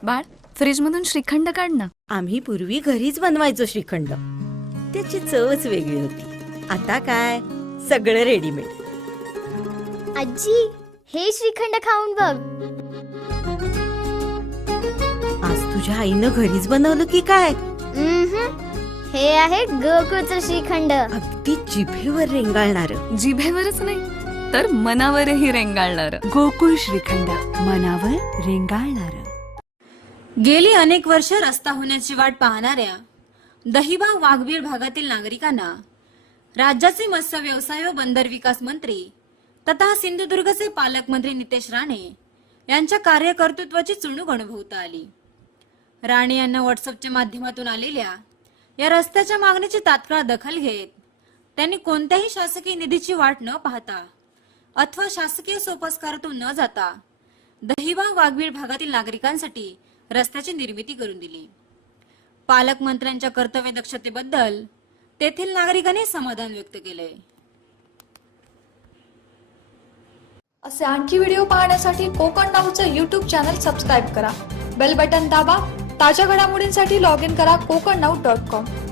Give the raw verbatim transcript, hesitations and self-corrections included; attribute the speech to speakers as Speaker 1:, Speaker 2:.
Speaker 1: बाळ, फ्रीज मधून श्रीखंड काढ ना.
Speaker 2: आम्ही पूर्वी घरीच बनवायचो श्रीखंड. त्याची चवच वेगळी होती. आता काय सगळं रेडीमेड.
Speaker 3: आजी, हे श्रीखंड खाऊन बघ.
Speaker 2: आज तुझ्या आईनं घरीच बनवलं की काय?
Speaker 3: उम्हम. हे आहे गोकुळचं श्रीखंड.
Speaker 2: अगदी जिभेवर रेंगाळणार.
Speaker 1: जिभेवरच नाही तर मनावरही रेंगाळणार.
Speaker 4: गोकुळ श्रीखंड, मनावर रेंगाळणार.
Speaker 5: गेली अनेक वर्ष रस्ता होण्याची वाट पाहणाऱ्या दहिबाग वाघबीळ भागातील नागरिकांना राज्याचे मत्स्य व्यवसाय व बंदर विकास मंत्री तथा सिंधुदुर्गचे पालकमंत्री नितेश राणे यांच्या कार्यकर्तृत्वाची चुणूक अनुभवता आली. राणे यांना व्हॉट्सअपच्या माध्यमातून आलेल्या या रस्त्याच्या मागणीची तात्काळ दखल घेत त्यांनी कोणत्याही शासकीय निधीची वाट न पाहता अथवा शासकीय सोपस्कारातून न जाता दहिबाग वाघबीळ भागातील नागरिकांसाठी रस्त्याची निर्मिती करून दिली. पालकमंत्र्यांच्या कर्तव्य दक्षतेबद्दल तेथील नागरिकांनी समाधान व्यक्त केले.
Speaker 6: असे आणखी व्हिडिओ पाहण्यासाठी कोकण नाऊचं यूट्यूब चॅनल सबस्क्राईब करा. बेल बटन दाबा. ताज्या घडामोडींसाठी लॉग इन करा कोकण नाऊ डॉट कॉम.